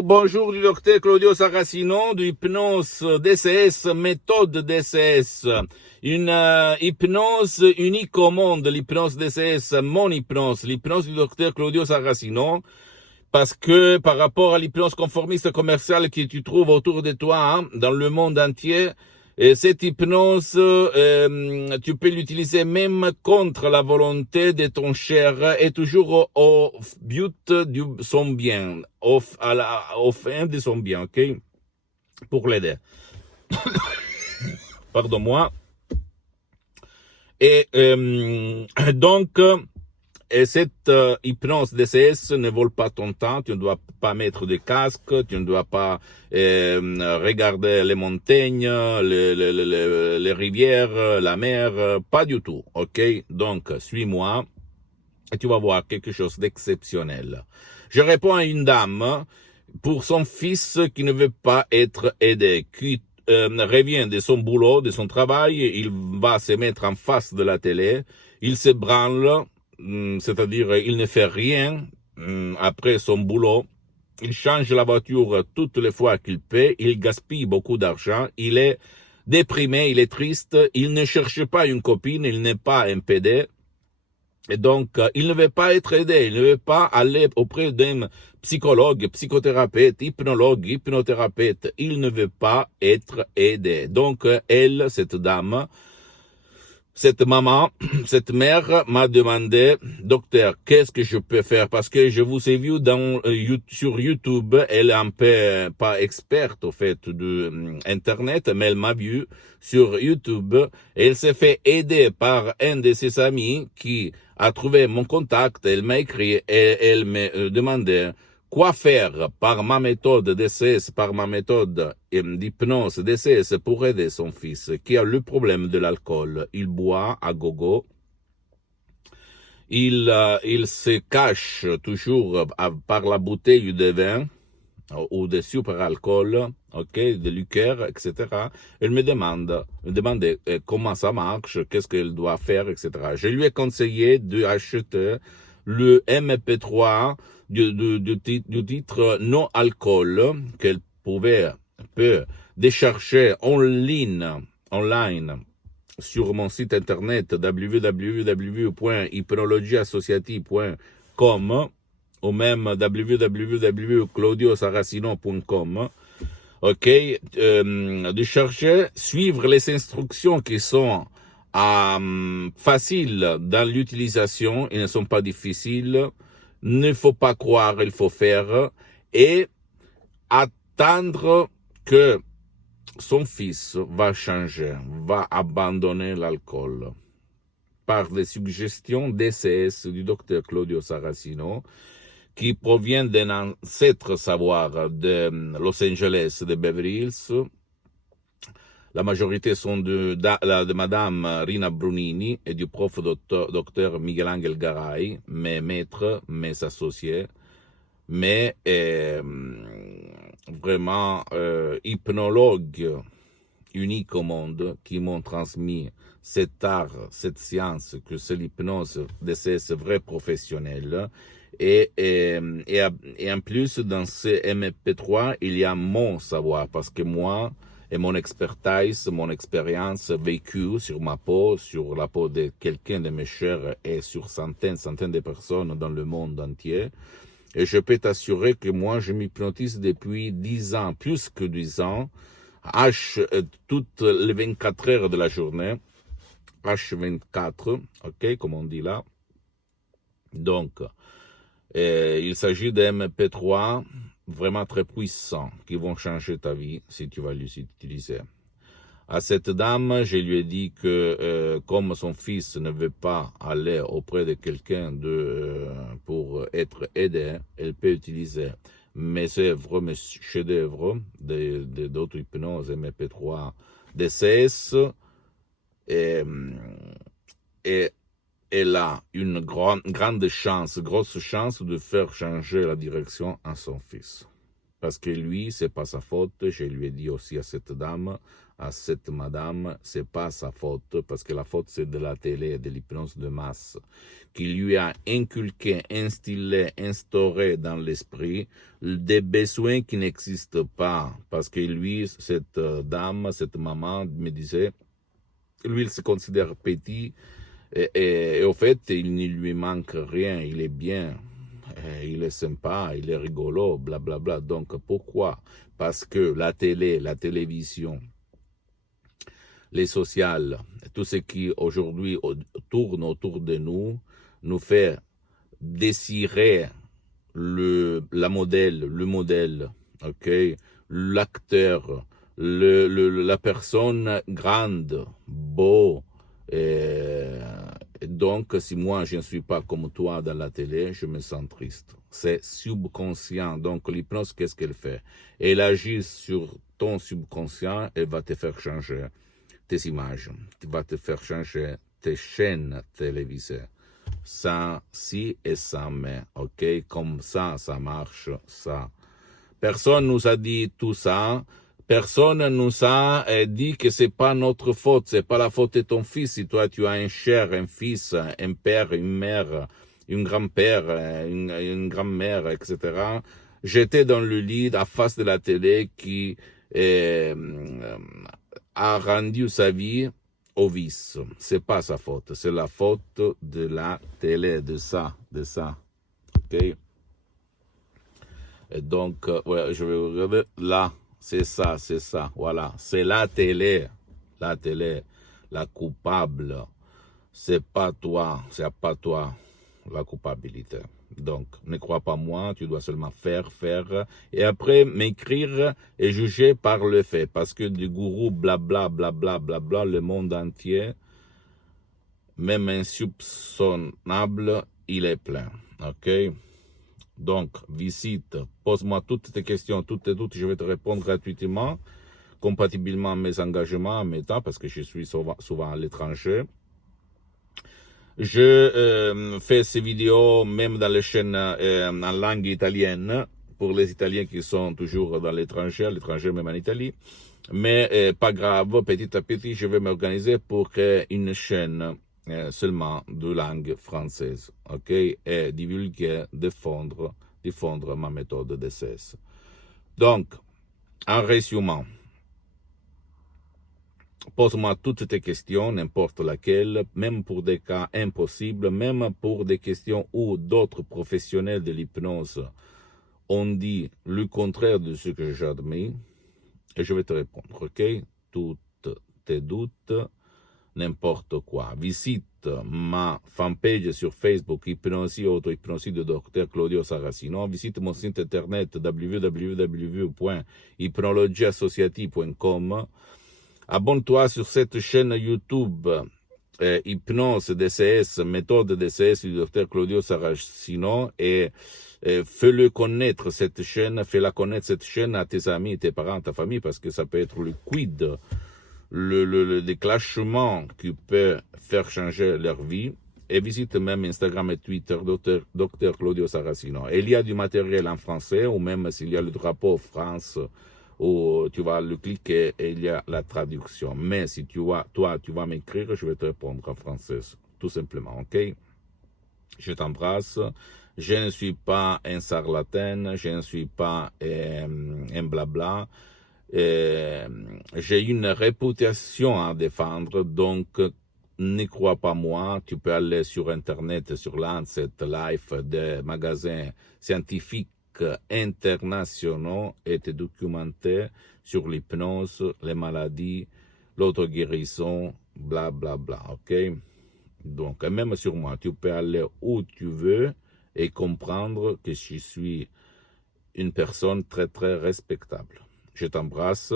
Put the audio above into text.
Bonjour du docteur Claudio Saracino de hypnose DCS, méthode DCS. Une hypnose unique au monde, l'hypnose DCS, mon hypnose, l'hypnose du docteur Claudio Saracino. Parce que par rapport à l'hypnose conformiste commerciale que tu trouves autour de toi, dans le monde entier, et cette hypnose, tu peux l'utiliser même contre la volonté de ton cher et toujours au but de son bien, au fin de son bien, ok? Pour l'aider. Pardon-moi. Et donc, et cette hypnose DCS ne vole pas ton temps, tu ne dois pas mettre de casque, tu ne dois pas regarder les montagnes, les rivières, la mer, pas du tout, ok? Donc, suis-moi et tu vas voir quelque chose d'exceptionnel. Je réponds à une dame pour son fils qui ne veut pas être aidé, qui revient de son boulot, de son travail, il va se mettre en face de la télé, il se branle, c'est-à-dire il ne fait rien après son boulot, il change la voiture toutes les fois qu'il peut, il gaspille beaucoup d'argent, il est déprimé, il est triste, il ne cherche pas une copine, il n'est pas un PD, et donc, il ne veut pas être aidé, il ne veut pas aller auprès d'un psychologue, psychothérapeute, hypnologue, hypnothérapeute. Il ne veut pas être aidé. Donc, elle, cette dame, cette maman, cette mère m'a demandé, docteur, qu'est-ce que je peux faire? Parce que je vous ai vu sur YouTube, elle est un peu pas experte au fait de Internet, mais elle m'a vu sur YouTube et elle s'est fait aider par un de ses amis qui a trouvé mon contact. Elle m'a écrit et elle me demandait quoi faire par ma méthode DCS, par ma méthode d'hypnose DCS pour aider son fils qui a le problème de l'alcool. Il boit à gogo. Il se cache toujours par la bouteille de vin ou de super alcool, ok, de liqueur, etc. Elle me demandait comment ça marche, qu'est-ce qu'elle doit faire, etc. Je lui ai conseillé d'acheter le MP3 du titre non alcool qu'elle peut décharger online sur mon site internet www.hypnologieassociative.com ou même www.claudiosaracino.com. Ok, de chercher, suivre les instructions qui sont faciles dans l'utilisation, elles ne sont pas difficiles. Ne faut pas croire, il faut faire et attendre que son fils va changer, va abandonner l'alcool par des suggestions DCS du docteur Claudio Saracino qui provient d'un ancêtre savoir de Los Angeles, de Beverly Hills. La majorité sont de Madame Rina Brunini et du prof docteur Miguel Angel Garay, mes maîtres, mes associés, mais vraiment hypnologues uniques au monde qui m'ont transmis cet art, cette science, que c'est l'hypnose de ces vrais professionnels. Et en plus, dans ce MP3, il y a mon savoir, parce que moi, et mon expertise, mon expérience vécue sur ma peau, sur la peau de quelqu'un de mes chers et sur centaines de personnes dans le monde entier. Et je peux t'assurer que moi, je m'hypnotise depuis 10 ans, plus que 10 ans, toutes les 24 heures de la journée, H24, ok, comme on dit là. Donc, il s'agit de MP3 vraiment très puissants qui vont changer ta vie si tu vas les utiliser. À cette dame, je lui ai dit que comme son fils ne veut pas aller auprès de quelqu'un pour être aidé, elle peut utiliser mes œuvres, mes chefs-d'œuvre d'auto-hypnose MP3 DCS et elle a une grosse chance de faire changer la direction à son fils. Parce que lui, c'est pas sa faute. Je lui ai dit aussi à cette dame, à cette madame, c'est pas sa faute, parce que la faute, c'est de la télé, de l'hypnose de masse, qui lui a inculqué, instillé, instauré dans l'esprit des besoins qui n'existent pas. Parce que lui, cette dame, cette maman me disait, lui, il se considère petit, et au fait, il ne lui manque rien, il est bien. Il est sympa, il est rigolo, blablabla. Bla bla. Donc pourquoi? Parce que la télé, la télévision, les sociales, tout ce qui aujourd'hui tourne autour de nous, nous fait désirer le modèle, ok, l'acteur, la personne grande, beau. Et donc, si moi je ne suis pas comme toi dans la télé, je me sens triste. C'est subconscient. Donc, l'hypnose, qu'est-ce qu'elle fait? Elle agit sur ton subconscient, elle va te faire changer tes images, elle va te faire changer tes chaînes télévisées. Sans si et sans mais, ok? Comme ça marche, ça. Personne nous a dit tout ça. Personne nous a dit que c'est pas notre faute, c'est pas la faute de ton fils. Si toi tu as un cher, un fils, un père, une mère, un grand-père, une grand-mère, etc. J'étais dans le lit à face de la télé qui a rendu sa vie au vice. C'est pas sa faute, c'est la faute de la télé, de ça. Ok? Et donc, ouais, je vais regarder là. C'est ça. Voilà. C'est la télé, la coupable. C'est pas toi, la culpabilité. Donc, ne crois pas moi, tu dois seulement faire, et après m'écrire et juger par le fait. Parce que du gourou, blabla, le monde entier, même insoupçonnable, il est plein. Ok? Donc, visite, pose-moi toutes tes questions, toutes tes doutes, je vais te répondre gratuitement, compatiblement à mes engagements, à mes temps, parce que je suis souvent à l'étranger. Je fais ces vidéos même dans les chaînes en langue italienne, pour les Italiens qui sont toujours dans l'étranger, à l'étranger même en Italie. Mais pas grave, petit à petit, je vais m'organiser pour créer une chaîne seulement de langue française, ok, et divulguer, diffondre ma méthode DCS. Donc, en résumant, pose-moi toutes tes questions, n'importe laquelle, même pour des cas impossibles, même pour des questions où d'autres professionnels de l'hypnose ont dit le contraire de ce que j'admets, et je vais te répondre, ok? Toutes tes doutes, n'importe quoi. Visite ma fanpage sur Facebook, Hypnosie Auto-Hypnosie de Dr Claudio Saracino. Visite mon site internet www.hypnologieassociative.com. Abonne-toi sur cette chaîne YouTube Hypnose DCS, méthode DCS du Dr Claudio Saracino, et fais-la connaître cette chaîne à tes amis, tes parents, ta famille, parce que ça peut être le quid, le déclenchement qui peut faire changer leur vie. Et visite même Instagram et Twitter, Dr Claudio Saracino. Et il y a du matériel en français, ou même s'il y a le drapeau France, où tu vas le cliquer et il y a la traduction. Mais si tu vas m'écrire, je vais te répondre en français, tout simplement, ok? Je t'embrasse. Je ne suis pas un charlatan, je ne suis pas un blabla. J'ai une réputation à défendre, donc ne crois pas moi. Tu peux aller sur Internet, sur Lancet, Life, des magasins scientifiques internationaux et te documenter sur l'hypnose, les maladies, l'auto-guérison, blablabla, ok? Donc, même sur moi, tu peux aller où tu veux et comprendre que je suis une personne très, très respectable. Je t'embrasse.